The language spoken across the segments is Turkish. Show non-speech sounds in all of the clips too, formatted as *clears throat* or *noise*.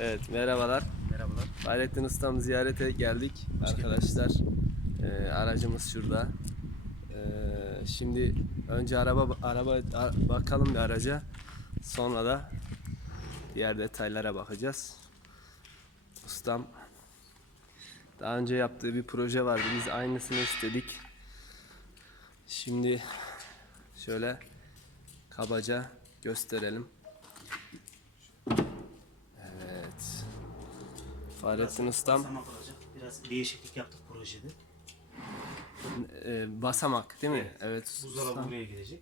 Evet merhabalar. Merhabalar. Fahrettin Ustam ziyarete geldik arkadaşlar. Ee, aracımız şurada. Ee, şimdi önce araba araba a- bakalım bir araca. Sonra da diğer detaylara bakacağız. Ustam daha önce yaptığı bir proje vardı. Biz aynısını istedik. Şimdi şöyle kabaca gösterelim. Evet. Fahrettin Ustam Basamak olacak. Biraz değişiklik yaptık projede. e, basamak değil mi? Evet. Evet. Buzdolabı buraya gelecek.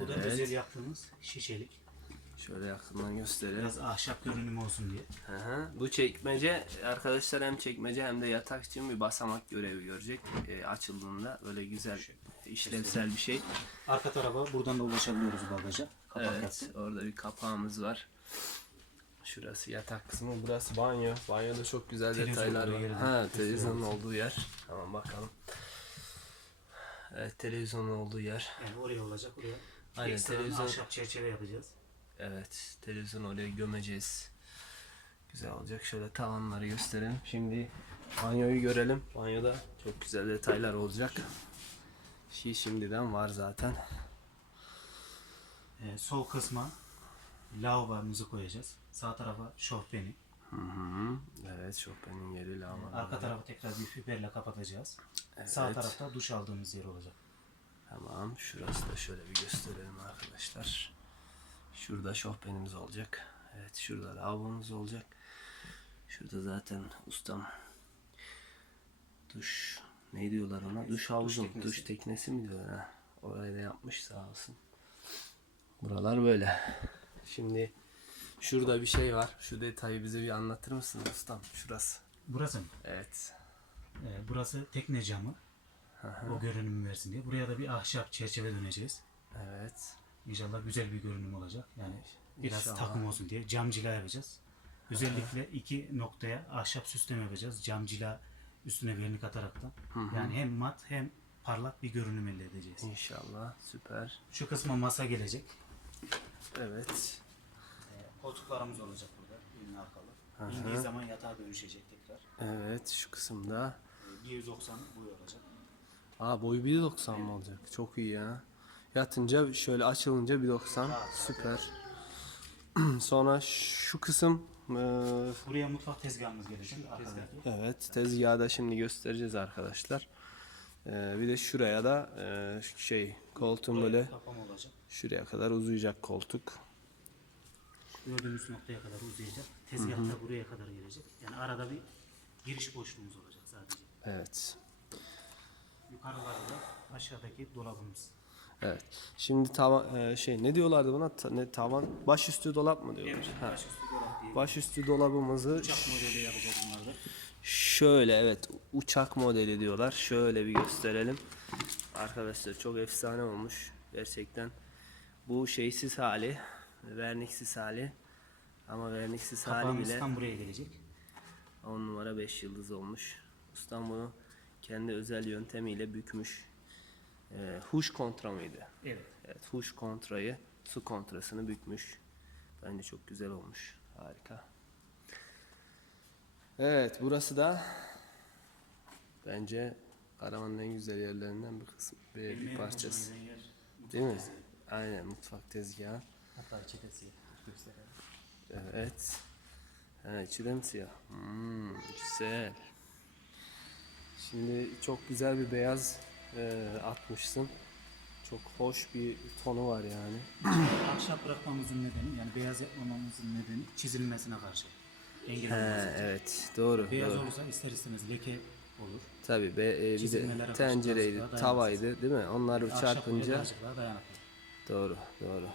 Bu da Evet. özel yaptığımız şişelik. Şöyle yakından gösterelim. Biraz ahşap görünümü olsun diye. Hı hı. Bu çekmece arkadaşlar hem çekmece hem de yatak için bir basamak görevi görecek. E, açıldığında böyle güzel işlevsel bir şey. Arka tarafa buradan da ulaşabiliyoruz bagaja. Kapak Evet, yaptık. orada bir kapağımız var. Şurası yatak kısmı, burası banyo. Banyoda çok güzel Televizyon detaylar var. Ha, Televizyon televizyonun olduğu yer. Tamam bakalım. Evet, televizyonun olduğu yer. Yani oraya olacak. Oraya Aynen, ekstradan televizyon- ahşap çerçeve yapacağız. Evet, televizyonu oraya gömeceğiz. Güzel olacak. Şöyle tavanları gösterelim. Şimdi banyoyu görelim. Banyoda çok güzel detaylar olacak. Şey şimdiden var zaten. Ee, sol kısma lavabomuzu koyacağız. Sağ tarafa şofbeni. Hı hı. Evet, Chopin'in yeri lava. Arka tarafı tekrar bir fiberle kapatacağız. Sağ Evet. tarafta duş aldığımız yer olacak. Tamam. Şurası da şöyle bir gösterelim arkadaşlar. Şurada şofbenimiz olacak. Evet şurada lavabomuz olacak. Şurada zaten ustam duş ne diyorlar ona? Duş havuzu mu? teknesi. Duş teknesi mi diyorlar ha? Orayı da yapmış sağ olsun. Buralar böyle. Şimdi şurada bir şey var. Şu detayı bize bir anlatır mısın ustam? Şurası. Burası mı? Evet. Ee, burası tekne camı. o görünümü versin diye. Buraya da bir ahşap çerçeve döneceğiz. Evet. İnşallah güzel bir görünüm olacak. Yani biraz İnşallah. takım olsun diye cam cila yapacağız. Özellikle iki noktaya ahşap süsleme yapacağız. Cam cila üstüne vernik ataraktan. Yani hem mat hem parlak bir görünüm elde edeceğiz. İnşallah. Süper. Şu kısma masa gelecek. Evet. Ee, koltuklarımız olacak burada. Ünlü arkalı. İndiği zaman yatağa dönüşecek tekrar. Evet şu kısımda. Ee, 190 boy olacak. Aa boyu 1.90 mı olacak? Çok iyi ya. Yatınca şöyle açılınca 1.90 süper. *clears throat* Sonra şu kısım e, Buraya mutfak tezgahımız gelecek. Evet tezgahı şimdi göstereceğiz arkadaşlar. E, bir de şuraya da e, şey koltuğun böyle şuraya kadar uzayacak koltuk. Gördüğümüz noktaya kadar uzayacak. Tezgah da buraya kadar gelecek. Yani arada bir giriş boşluğumuz olacak sadece. Evet. Yukarılarda da aşağıdaki dolabımız. Evet. Şimdi tavan e, şey ne diyorlardı buna? Ta- ne tavan başüstü dolap mı diyorlar? Ha. Başüstü dolap diye Başüstü dolabımızı uçak modeli yapacağız bunlarda. Şöyle evet uçak modeli diyorlar. Şöyle bir gösterelim. Arkadaşlar çok efsane olmuş. Gerçekten. Bu şeysiz hali. Verniksiz hali. Ama verniksiz hali Kapağımız bile tam buraya gelecek. 10 numara 5 yıldız olmuş. Ustam bunu kendi özel yöntemiyle bükmüş. Ee, huş kontra mıydı? Evet. Evet huş kontrayı su kontrasını bükmüş. Bence çok güzel olmuş. Harika. Evet burası da bence Karaman'ın en güzel yerlerinden bir kısım bir, bir parçası. Değil mi? Aynen mutfak tezgahı. Hatta çetesi gösterelim. Evet. Ha içi de mi siyah? Hmm, güzel. Şimdi çok güzel bir beyaz e, atmışsın. Çok hoş bir tonu var yani. *clears throat* Ahşap bırakmamızın nedeni yani beyaz yapmamamızın nedeni çizilmesine karşı. Engel He, evet doğru. Beyaz doğru. olursa ister istemez leke olur. Tabii be, e, bir de tencereydi, tavaydı değil mi? Onlar Ahşap çarpınca dayanıklı. doğru doğru.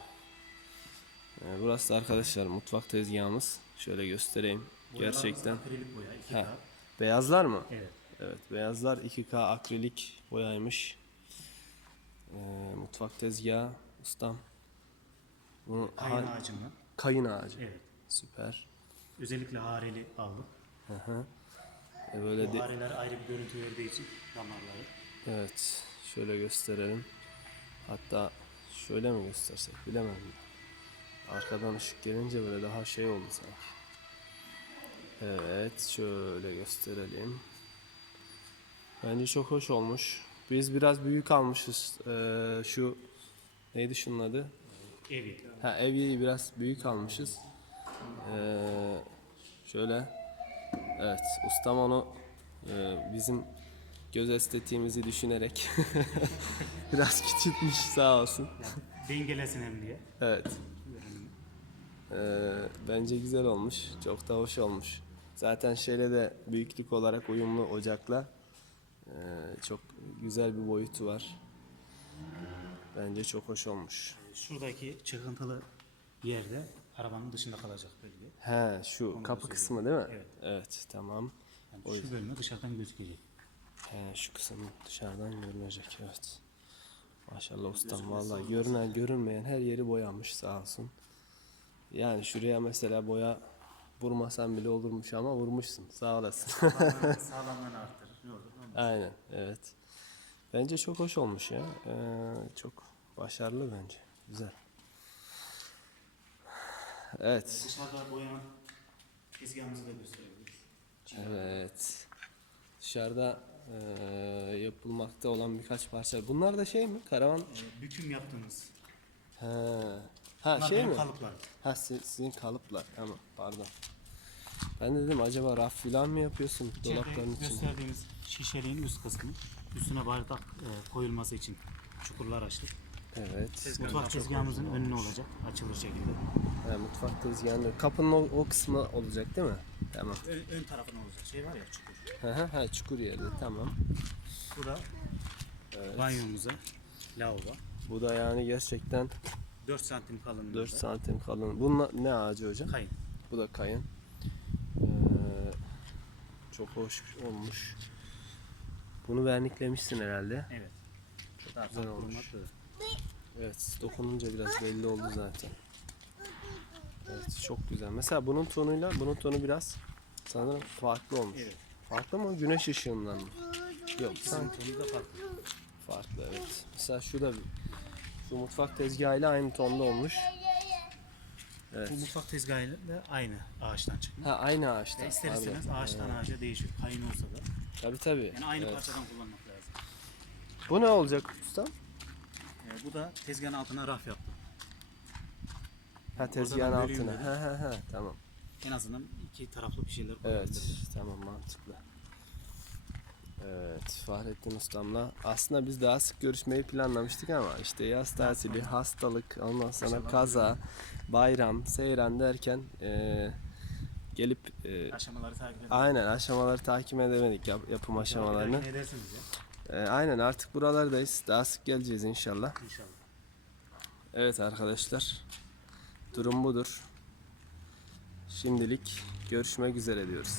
E, burası da arkadaşlar mutfak tezgahımız. Şöyle göstereyim. Boyalarımız Gerçekten. Akrilik boya 2K. Ha. Beyazlar mı? Evet. Evet beyazlar 2K akrilik boyaymış. Ee, mutfak tezgahı ustam. Bunu Kayın ha- ağacından. kayın ağacı. Evet. Süper. Özellikle hareli aldık. Hı hı. E, böyle Bu de hareler ayrı bir görüntü verdiği için damarları. evet şöyle gösterelim. Hatta şöyle mi göstersek bilemem. Arkadan ışık gelince böyle daha şey oldu sanki. Evet şöyle gösterelim. Bence çok hoş olmuş. Biz biraz büyük almışız. Ee, şu neydi şunun adı? Evi. Ha evyeyi biraz büyük almışız. Ee, şöyle. Evet ustam onu e, bizim göz estetiğimizi düşünerek *laughs* biraz küçültmüş sağ olsun. Dengelesin hem diye. Evet. Ee, bence güzel olmuş. Çok da hoş olmuş. Zaten şeyle de büyüklük olarak uyumlu ocakla. Ee, çok güzel bir boyutu var. Bence çok hoş olmuş. Şuradaki çıkıntılı yerde arabanın dışında kalacak bölge. He şu kapı kısmı değil mi? Evet. Evet tamam. Yani şu bölme dışarıdan gözükecek. He şu kısım dışarıdan görünecek evet. Maşallah ustam vallahi görünen görünmeyen her yeri boyamış sağ olsun. Yani şuraya mesela boya vurmasan bile olurmuş ama vurmuşsun sağ olasın. Sağlamlığını arttırır. Ne olur? ne olmaz. Aynen evet. Bence çok hoş olmuş ya. Ee, çok başarılı bence. Güzel. Evet. Dışarıda boyanan tezgahımızı da gösterebiliriz. Evet. Dışarıda eee, yapılmakta olan birkaç parça. Bunlar da şey mi? Karavan. Ee, büküm yaptığımız. Ha. Ha Bunlar şey mi? kalıplar. Ha si- sizin kalıplar. Tamam pardon. Ben de dedim acaba raf filan mı yapıyorsun İçeride dolapların içinde? gösterdiğimiz şişeliğin üst kısmı. Üstüne bardak e, koyulması için çukurlar açtık. Evet. Mutfak tezgahımızın önüne olacak açılır şekilde. Ha, mutfak tezgahında. Kapının o, o kısmı olacak değil mi? Tamam. Ön, ön tarafına olacak şey var ya çukur. Hı hı, ha, çukur yerde tamam. Bu da banyomuza lavabo. Bu da yani gerçekten 4 santim kalınlığında. 4 santim kalın. Bunun ne ağacı hocam? Kayın. Bu da kayın. Ee, çok hoş olmuş. Bunu verniklemişsin herhalde. Evet. Daha güzel tam olmuş. Evet, dokununca biraz belli oldu zaten. Evet, çok güzel. Mesela bunun tonuyla bunun tonu biraz sanırım farklı olmuş. Evet. Farklı mı? Güneş ışığından mı? Yok, sanki tonu da farklı. farklı evet. Mesela şu da şu mutfak tezgahıyla aynı tonda olmuş. Evet. Bu mutfak tezgahıyla da aynı ağaçtan çıkmış. Ha aynı ağaçta. Ya ister pardon. istemez ağaçtan ağaca değişiyor. Kayın olsa da. Tabii tabii. Yani aynı Evet. parçadan kullanmak lazım. Bu ne olacak ustam? Ee, bu da tezgahın altına raf yaptım. Ha tezgahın altına. Ha ha ha tamam. En azından iki taraflı bir şeyler Evet tamam mantıklı. Evet Fahrettin Ustam'la aslında biz daha sık görüşmeyi planlamıştık ama işte yaz tatili, hastalık, ondan sonra kaza, bayram, seyran derken eee, gelip eee, Aşamaları takip edin. aynen aşamaları takip edemedik yap- yapım aşamalarını. Ne edersiniz ya Eee, aynen artık buralardayız. Daha sık geleceğiz inşallah. inşallah. Evet arkadaşlar. Durum budur. Şimdilik görüşmek üzere diyoruz.